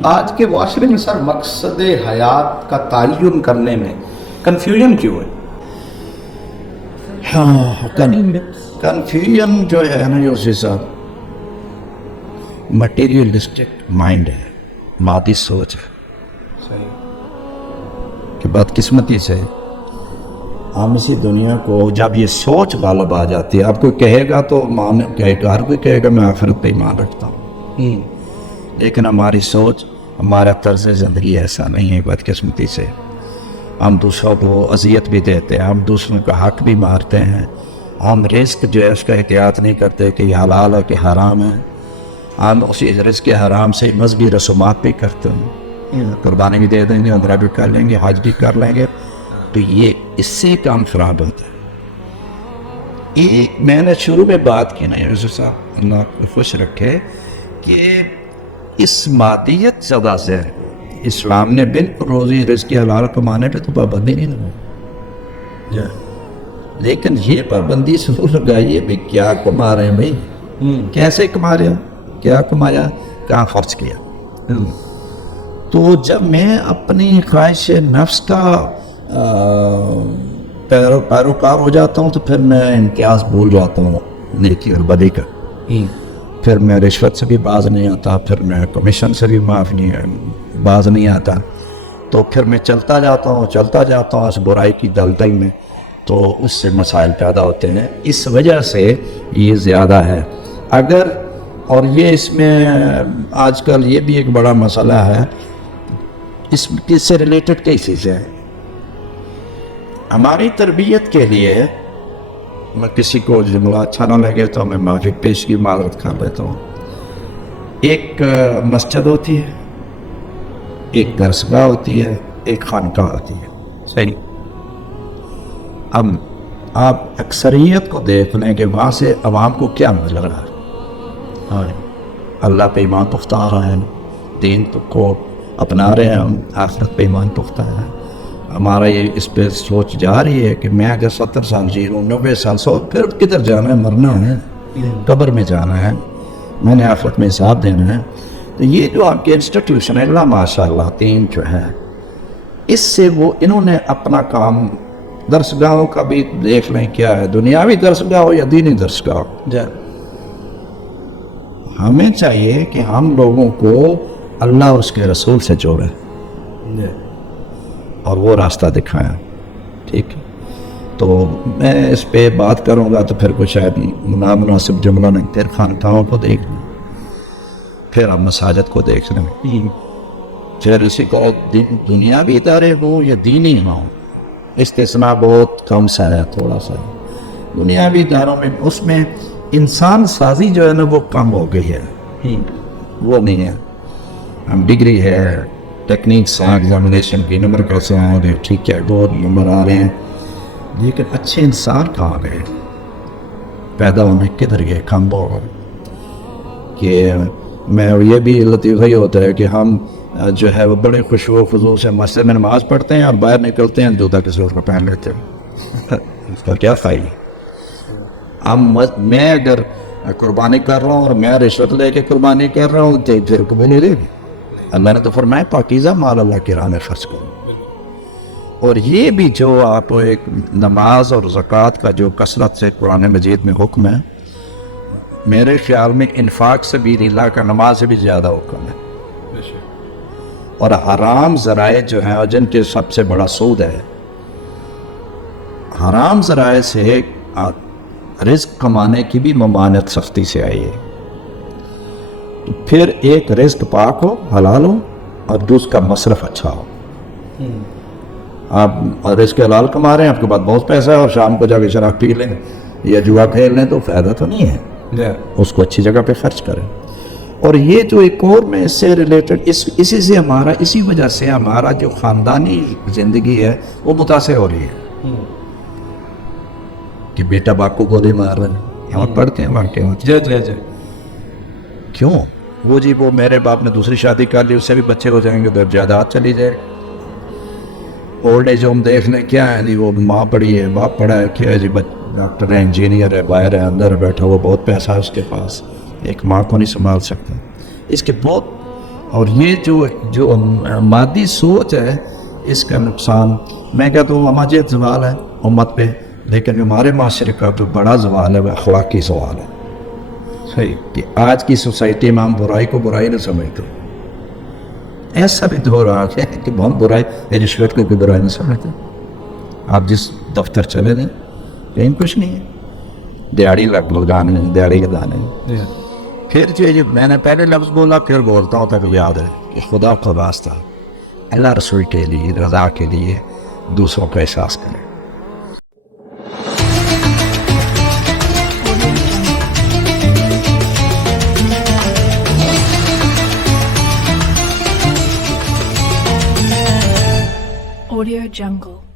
آج کے معاشرے میں سر مقصد حیات کا تعین کرنے میں کنفیوژن کیوں ہے؟ ہاں کنفیوژن جو ہے نا یوسف صاحب، مٹیریلسٹک مائنڈ ہے، مادی سوچ ہے کہ بدقسمتی سے ہم اسی دنیا کو جب یہ سوچ غالب آ جاتی ہے، اب کوئی کہے گا تو کہے گا، ہر کوئی کہے گا میں آخرت پہ ایمان رکھتا ہوں، لیکن ہماری سوچ، ہمارا طرز زندگی ایسا نہیں ہے بدقسمتی سے۔ ہم دوسروں کو اذیت بھی دیتے ہیں، ہم دوسروں کا حق بھی مارتے ہیں، ہم رزق جو ہے اس کا احتیاط نہیں کرتے کہ یہ حلال ہے کہ حرام ہے، ہم اسی رزق کے حرام سے مذہبی رسومات بھی کرتے ہیں، قربانی بھی دے دیں گے، عمرہ بھی کر لیں گے، حج بھی کر لیں گے، تو یہ اس سے کام خراب ہوتا ہے۔ ایک میں نے شروع میں بات کی نا یوسف صاحب، اللہ کو خوش رکھے، کہ اس مادیت سزا سے اسلام نے بالکل روزی رزق حلال کمانے پہ تو پابندی نہیں لگائی، لیکن یہ پابندی ضرور لگائی ہے بھی کیا کما رہے ہیں بھائی، کیسے کما رہے ہیں، کیا کمایا، کہاں خرچ کیا۔ تو جب میں اپنی خواہش نفس کا پیروکار ہو جاتا ہوں تو پھر میں امتیاز بھول جاتا ہوں نیکی اور بدی کا، پھر میں رشوت سے بھی باز نہیں آتا، پھر میں کمیشن سے بھی باز نہیں آتا، تو پھر میں چلتا جاتا ہوں اس برائی کی دلدل میں، تو اس سے مسائل پیدا ہوتے ہیں۔ اس وجہ سے یہ زیادہ ہے۔ اگر اور یہ اس میں آج کل یہ بھی ایک بڑا مسئلہ ہے، اس سے ریلیٹڈ کئی چیزیں ہیں۔ ہماری تربیت کے لیے، میں کسی کو جملہ اچھا نہ لگے تو میں معافی پیش کی معذرت کر لیتا ہوں، ایک مسجد ہوتی ہے، ایک درسگاہ ہوتی ہے، ایک خانقاہ ہوتی ہے، صحیح؟ اب آپ اکثریت کو دیکھ لیں کہ وہاں سے عوام کو کیا مل رہا ہے، اللہ پہ ایمان پختہ آ رہا ہے، دین کو اپنا رہے ہیں ہم، آخرت پہ ایمان پختہ ہے، ہمارا یہ اس پہ سوچ جا رہی ہے کہ میں اگر 70 سال جی رہا ہوں، 90 سال، 100، پھر کدھر جانا ہے، مرنا ہے، قبر میں جانا ہے، میں نے آخرت میں حساب دینا ہے۔ تو یہ جو آپ کے انسٹیٹیوشن ہے، اللہ ماشاء اللہ تین جو ہے، اس سے وہ انہوں نے اپنا کام، درسگاہوں کا بھی دیکھ لیں کیا ہے، دنیاوی درسگاہ ہو یا دینی درسگاہ ہو، ہمیں چاہیے کہ ہم لوگوں کو اللہ اور اس کے رسول سے جوڑیں اور وہ راستہ دکھایا، ٹھیک ہے؟ تو میں اس پہ بات کروں گا تو پھر کچھ شاید نامناسب جملہ نہیں، پھر خانقاہوں کو دیکھ لیں، پھر اب مساجد کو دیکھ لیں، پھر اسی کو دنیاوی ادارے ہو یا دینی ہوں، استثناء بہت کم سا ہے، تھوڑا سا دنیاوی اداروں میں، اس میں انسان سازی جو ہے نا وہ کم ہو گئی ہے، وہ نہیں ہے۔ ہم ڈگری ہے، ٹیکنیکس ہیں، ایگزامینیشن کی نمبر کیسے آ رہے ہیں، ٹھیک ہے، بہت نمبر آ رہے ہیں، لیکن اچھے انسان کہاں گئے، پیدا ہونے کدھر گئے، کم ہو گئے۔ کہ میں یہ بھی لطیفہ ہی ہوتا ہے کہ ہم جو ہے وہ بڑے خوشو و خضوع سے مسجد میں نماز پڑھتے ہیں اور باہر نکلتے ہیں جوتا کسی اور کو پہن لیتے ہیں، اس کا کیا فائدہ؟ میں اگر قربانی کر رہا ہوں اور میں رشوت لے کے قربانی کر رہا ہوں تو پھر کو بھی نہیں دے گی، میں نے تو فرمایا پاکیزہ مال اللہ کی راہ میں خرچ کروں۔ اور یہ بھی جو آپ ایک نماز اور زکوٰۃ کا جو کثرت سے قرآن مجید میں حکم ہے، میرے خیال میں انفاق سے بھی اللہ کا نماز سے بھی زیادہ حکم ہے۔ اور حرام ذرائع جو ہیں، جن کے سب سے بڑا سود ہے، حرام ذرائع سے رزق کمانے کی بھی ممانعت سختی سے آئی ہے۔ تو پھر ایک رزق پاک ہو، حلال ہو، اور دوسرا کا مصرف اچھا ہو۔ آپ رزق حلال کما رہے ہیں، آپ کے پاس بہت پیسہ ہے، اور شام کو جا کے شراب پی لیں یا جوا کھیل لیں تو فائدہ تو نہیں ہے، اس کو اچھی جگہ پہ خرچ کریں۔ اور یہ جو ایک اور میں اس سے ریلیٹڈ، اسی سے ہمارا، اسی وجہ سے ہمارا جو خاندانی زندگی ہے وہ متاثر ہو رہی ہے کہ بیٹا باپ کو گولی مار رہے ہیں، ہم پڑھتے ہیں واقعے میں، کیوں؟ وہ جی وہ میرے باپ نے دوسری شادی کر لی، اس سے بھی بچے ہو جائیں گے تو جائیداد چلی جائے۔ اولڈ ایج ہوم دیکھ لیں، کیا ہے جی، وہ ماں پڑھی ہے، باپ پڑھا ہے، کیا ہے جی، ڈاکٹر ہے، انجینئر ہے، باہر ہے، اندر بیٹھا، وہ بہت پیسہ ہے اس کے پاس، ایک ماں کو نہیں سنبھال سکتا۔ اس کے بہت اور یہ جو مادی سوچ ہے اس کا نقصان میں کہتا ہوں امجد زوال ہے امت پہ، لیکن ہمارے معاشرے کا جو بڑا زوال ہے وہ اخلاقی زوال ہے. صحیح کہ آج کی سوسائٹی میں ہم برائی کو برائی نہیں سمجھتے. ایسا بھی تو ہو رہا ہے کہ بہت برائی رشوت کو کوئی برائی نہیں سمجھتے. آپ جس دفتر چلے جائیں کہیں کچھ نہیں ہے، دیہڑی لگانے دیہڑی لگانے. پھر جو میں نے پہلے لفظ بولا پھر بولتا ہوں تک یاد ہے کہ خدا کا واسطہ اللہ رسول کے لیے رضا کے لیے دوسروں کا احساس کریں. Audio Jungle.